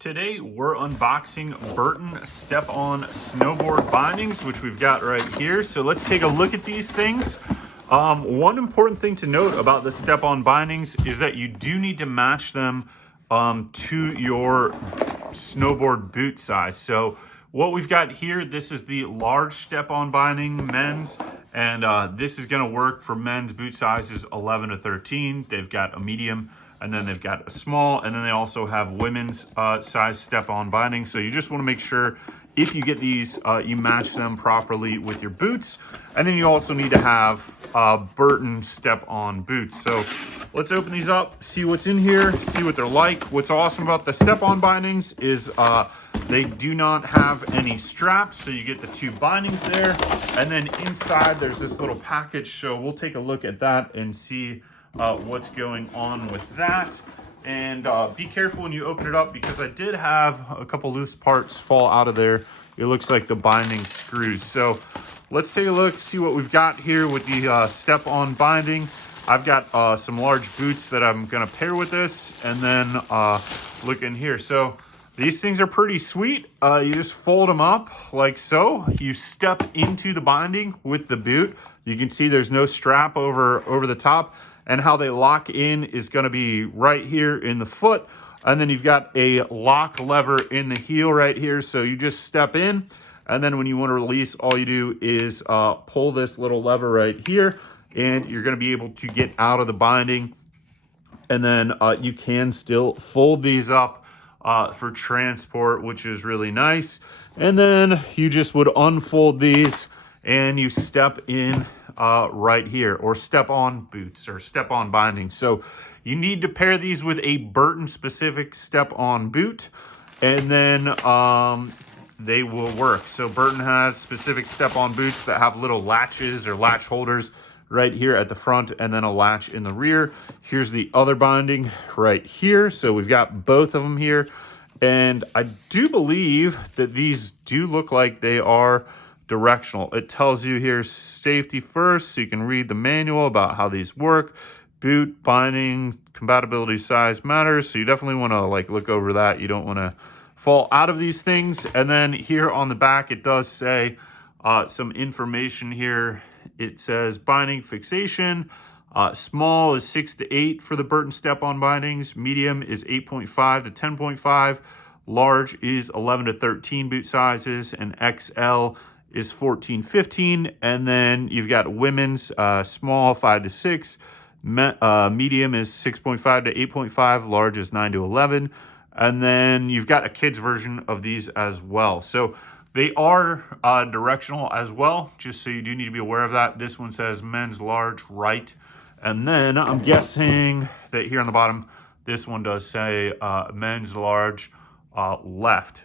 Today we're unboxing Burton Step On Snowboard bindings, which we've got right here. So let's take a look at these things. One important thing to note about the Step On bindings is that you do need to match them to your snowboard boot size. So what we've got here, this is the large Step On binding men's, and this is going to work for men's boot sizes 11 to 13. They've got a medium, and then they've got a small, and then they also have women's size step-on binding. So you just want to make sure if you get these, you match them properly with your boots. And then you also need to have Burton Step On boots. So let's open these up, see what's in here, see what they're like. What's awesome about the step-on bindings is they do not have any straps, so you get the two bindings there. And then inside there's this little package, so we'll take a look at that and see what's going on with that. And be careful when you open it up, because I did have a couple loose parts fall out of there. It looks like the binding screws. So let's take a look, see what we've got here with the step-on binding. I've got some large boots that I'm gonna pair with this, and then look in here. So these things are pretty sweet. You just fold them up like so. You step into the binding with the boot. You can see there's no strap over the top. And how they lock in is going to be right here in the foot. And then you've got a lock lever in the heel right here. So you just step in. And then when you want to release, all you do is pull this little lever right here. And you're going to be able to get out of the binding. And then you can still fold these up for transport, which is really nice. And then you just would unfold these and you step in right here, or step on boots or step on bindings. So you need to pair these with a Burton specific step on boot, and then they will work. So Burton has specific step on boots that have little latches or latch holders right here at the front, and then a latch in the rear. Here's the other binding right here. So we've got both of them here, and I do believe that these do look like they are directional. It tells you here safety first, so you can read the manual about how these work. Boot binding compatibility size matters, so you definitely want to look over that. You don't want to fall out of these things. And then here on the back, it does say some information here. It says binding fixation. Small is 6 to 8 for the Burton Step On bindings. Medium is 8.5 to 10.5. Large is 11 to 13 boot sizes, and XL is 14, 15. And then you've got women's small 5 to 6. Medium is 6.5 to 8.5. Large is 9 to 11. And then you've got a kid's version of these as well. So they are directional as well, just so you do need to be aware of that. This one says men's large right. And then I'm guessing that here on the bottom, this one does say men's large left.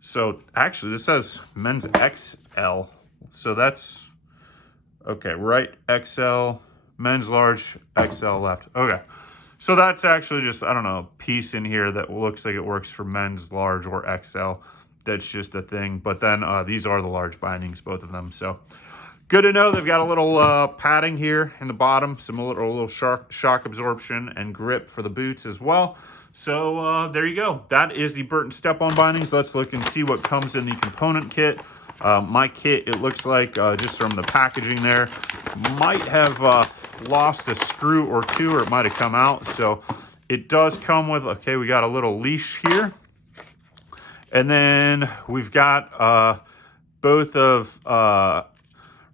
So actually this says men's XL. So that's, okay, right XL, men's large, XL left. Okay. So that's actually just, I don't know, a piece in here that looks like it works for men's large or XL. That's just a thing. But then these are the large bindings, both of them. So good to know. They've got a little padding here in the bottom, some little shock absorption and grip for the boots as well. So there you go. That is the Burton Step On bindings. Let's look and see what comes in the component kit. My kit, it looks like, just from the packaging there, might have lost a screw or two, or it might have come out. So it does come with, okay, we got a little leash here. And then we've got both of,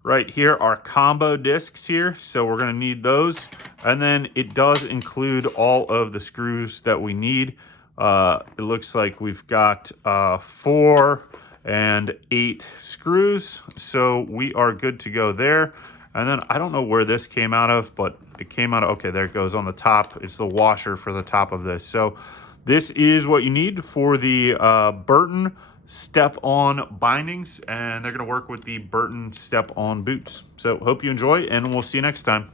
right here, our combo discs here. So we're going to need those. And then it does include all of the screws that we need. It looks like we've got 4 and 8 screws. So we are good to go there. And then I don't know where this came out of, but it came out of, okay, there it goes on the top. It's the washer for the top of this. So this is what you need for the Burton Step On bindings, and they're going to work with the Burton Step On boots. So hope you enjoy, and we'll see you next time.